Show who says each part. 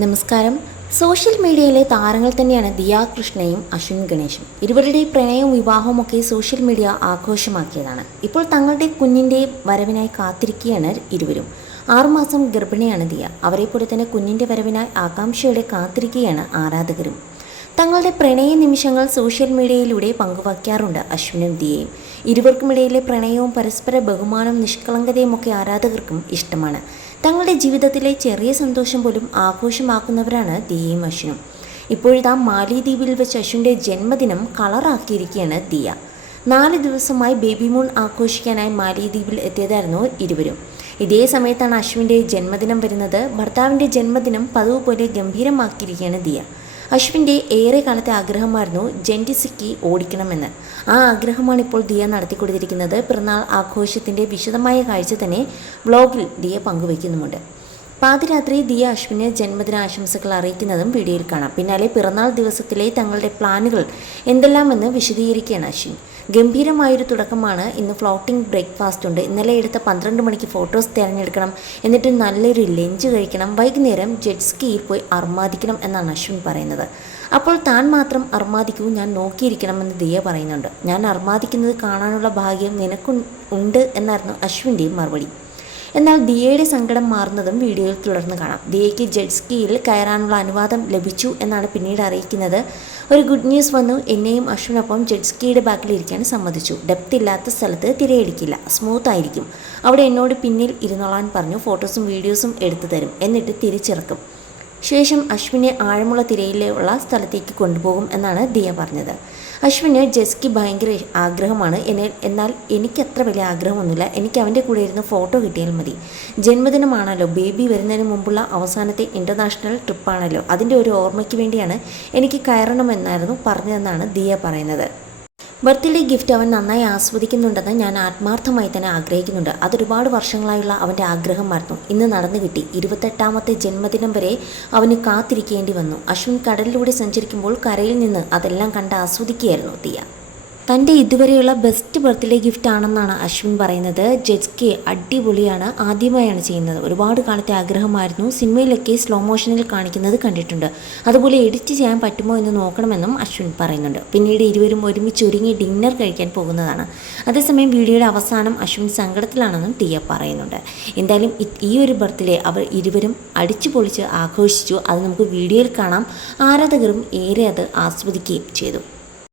Speaker 1: നമസ്കാരം. സോഷ്യൽ മീഡിയയിലെ താരങ്ങൾ തന്നെയാണ് ദിയാ കൃഷ്ണയും അശ്വിൻ ഗണേശും ഇരുവരുടെ പ്രണയവും വിവാഹവും ഒക്കെ സോഷ്യൽ മീഡിയ ആഘോഷമാക്കിയതാണ്. ഇപ്പോൾ തങ്ങളുടെ കുഞ്ഞിന്റെ വരവിനായി കാത്തിരിക്കുകയാണ് ഇരുവരും. ആറുമാസം ഗർഭിണിയാണ് ദിയ. അവരെ പോലെ തന്നെ കുഞ്ഞിന്റെ വരവിനായി ആകാംക്ഷയോടെ കാത്തിരിക്കുകയാണ് ആരാധകരും. തങ്ങളുടെ പ്രണയ നിമിഷങ്ങൾ സോഷ്യൽ മീഡിയയിലൂടെ പങ്കുവയ്ക്കാറുണ്ട് അശ്വിനും ദിയയും. ഇരുവർക്കുമിടയിലെ പ്രണയവും പരസ്പര ബഹുമാനവും നിഷ്കളങ്കതയും ഒക്കെ ആരാധകർക്കും ഇഷ്ടമാണ്. തങ്ങളുടെ ജീവിതത്തിലെ ചെറിയ സന്തോഷം പോലും ആഘോഷമാക്കുന്നവരാണ് ദിയയും അശ്വിനും. ഇപ്പോഴിതാ മാലിദ്വീപിൽ വെച്ച് അശ്വിന്റെ ജന്മദിനം കളറാക്കിയിരിക്കുകയാണ് ദിയ നാല് ദിവസമായി ബേബി മൂൺ ആഘോഷിക്കാനായി മാലിദ്വീപിൽ എത്തിയതായിരുന്നു ഇരുവരും. ഇതേ സമയത്താണ് അശ്വിന്റെ ജന്മദിനം വരുന്നത്. ഭർത്താവിന്റെ ജന്മദിനം പതിവ് പോലെ ഗംഭീരമാക്കിയിരിക്കുകയാണ് ദിയ അശ്വിന്റെ ഏറെ കാലത്തെ ആഗ്രഹമായിരുന്നു ജെന്റിസിക്കി ഓടിക്കണമെന്ന്. ആ ആഗ്രഹമാണ് ഇപ്പോൾ ദിയ നടത്തിക്കൊടുത്തിരിക്കുന്നത്. പിറന്നാൾ ആഘോഷത്തിന്റെ വിശദമായ കാഴ്ച തന്നെ വ്ളോഗിൽ ദിയ പങ്കുവയ്ക്കുന്നുമുണ്ട്. പാതിരാത്രി ദിയ അശ്വിന് ജന്മദിന ആശംസകൾ അറിയിക്കുന്നതും വീഡിയോയിൽ കാണാം. പിന്നാലെ പിറന്നാൾ ദിവസത്തിലെ തങ്ങളുടെ പ്ലാനുകൾ എന്തെല്ലാമെന്ന് വിശദീകരിക്കുകയാണ് അശ്വിൻ. ഗംഭീരമായൊരു തുടക്കമാണ് ഇന്ന് ഫ്ലോട്ടിംഗ് ബ്രേക്ക്ഫാസ്റ്റ് ഉണ്ട്. ഇന്നലെ എടുത്ത പന്ത്രണ്ട് മണിക്ക് ഫോട്ടോസ് തിരഞ്ഞെടുക്കണം. എന്നിട്ട് നല്ലൊരു ലഞ്ച് കഴിക്കണം. വൈകുന്നേരം ജെറ്റ് സ്കീയിൽ പോയി അർമാദിക്കണം എന്നാണ് അശ്വിൻ പറയുന്നത്. അപ്പോൾ താൻ മാത്രം അർമാദിക്കൂ ഞാൻ നോക്കിയിരിക്കണമെന്ന് ദിയ പറയുന്നുണ്ട്. ഞാൻ അർമാദിക്കുന്നത് കാണാനുള്ള ഭാഗ്യം നിനക്കു ഉണ്ട് എന്നായിരുന്നു അശ്വിന്റെയും മറുപടി. എന്നാൽ ദിയയുടെ സങ്കടം മാറുന്നതും വീഡിയോയിൽ തുടർന്ന് കാണാം. ദിയയ്ക്ക് ജെറ്റ് സ്കീയിൽ കയറാനുള്ള അനുവാദം ലഭിച്ചു എന്നാണ് പിന്നീട് അറിയിക്കുന്നത്. ഒരു ഗുഡ് ന്യൂസ് വന്നു. എന്നെയും അശ്വിനൊപ്പം ജെറ്റ് സ്കീയുടെ ബാക്കിലിരിക്കാൻ സമ്മതിച്ചു. ഡെപ്ത് ഇല്ലാത്ത സ്ഥലത്ത് തിരയടിക്കില്ല. സ്മൂത്ത് ആയിരിക്കും. അവിടെ എന്നോട് പിന്നിൽ ഇരുന്നോളാൻ പറഞ്ഞു. ഫോട്ടോസും വീഡിയോസും എടുത്തു തരും. എന്നിട്ട് തിരിച്ചിറക്കും. ശേഷം അശ്വിനെ ആഴമുള്ള തിരയിലുള്ള സ്ഥലത്തേക്ക് കൊണ്ടുപോകും എന്നാണ് ദിയ പറഞ്ഞത്. അശ്വിന് ജെസ്കി ഭയങ്കര ആഗ്രഹമാണ്. എന്നെ എന്നാൽ എനിക്കത്ര വലിയ ആഗ്രഹമൊന്നുമില്ല. എനിക്ക് അവന്റെ കൂടെ ഇരുന്ന് ഫോട്ടോ കിട്ടിയാൽ മതി. ജന്മദിനമാണല്ലോ. ബേബി വരുന്നതിന് മുമ്പുള്ള അവസാനത്തെ ഇന്റർനാഷണൽ ട്രിപ്പാണല്ലോ. അതിന്റെ ഒരു ഓർമ്മയ്ക്ക് വേണ്ടിയാണ് എനിക്ക് കയറണമെന്നായിരുന്നു പറഞ്ഞതെന്നാണ് ദിയ പറയുന്നത്. ബർത്ത്ഡേ ഗിഫ്റ്റ് അവൻ നന്നായി ആസ്വദിക്കുന്നുണ്ടെന്ന് ഞാൻ ആത്മാർത്ഥമായി തന്നെ ആഗ്രഹിക്കുന്നുണ്ട്. അതൊരുപാട് വർഷങ്ങളായുള്ള അവന്റെ ആഗ്രഹമായിരുന്നു ഇന്ന് നടന്നു കിട്ടി. ഇരുപത്തെട്ടാമത്തെ ജന്മദിനം വരെ അവന് കാത്തിരിക്കേണ്ടി വന്നു. അശ്വിൻ കടലിലൂടെ സഞ്ചരിക്കുമ്പോൾ കരയിൽ നിന്ന് അതെല്ലാം കണ്ട് ആസ്വദിക്കുകയായിരുന്നു ദിയ തന്റെ ഇതുവരെയുള്ള ബെസ്റ്റ് ബർത്ത്ഡേ ഗിഫ്റ്റ് ആണെന്നാണ് അശ്വിൻ പറയുന്നത്. ജെറ്റ്സ്കെ അടിപൊളിയാണ്. ആദ്യമായാണ് ചെയ്യുന്നത്. ഒരുപാട് കാലത്തെ ആഗ്രഹമായിരുന്നു. സിനിമയിലൊക്കെ സ്ലോ മോഷനിൽ കാണിക്കുന്നത് കണ്ടിട്ടുണ്ട്. അതുപോലെ എഡിറ്റ് ചെയ്യാൻ പറ്റുമോ എന്ന് നോക്കണമെന്നും അശ്വിൻ പറയുന്നുണ്ട്. പിന്നീട് ഇരുവരും ഒരുമിച്ച് ഒരുങ്ങി ഡിന്നർ കഴിക്കാൻ പോകുന്നതാണ്. അതേസമയം വീഡിയോയുടെ അവസാനം അശ്വിൻ സങ്കടത്തിലാണെന്നും ദിയ പറയുന്നുണ്ട്. എന്തായാലും ഈ ഒരു ബർത്ത്ഡേ അവർ ഇരുവരും അടിച്ചു പൊളിച്ച് ആഘോഷിച്ചു. അത് നമുക്ക് വീഡിയോയിൽ കാണാം. ആരാധകരും ഏറെ അത് ആസ്വദിക്കുകയും ചെയ്തു.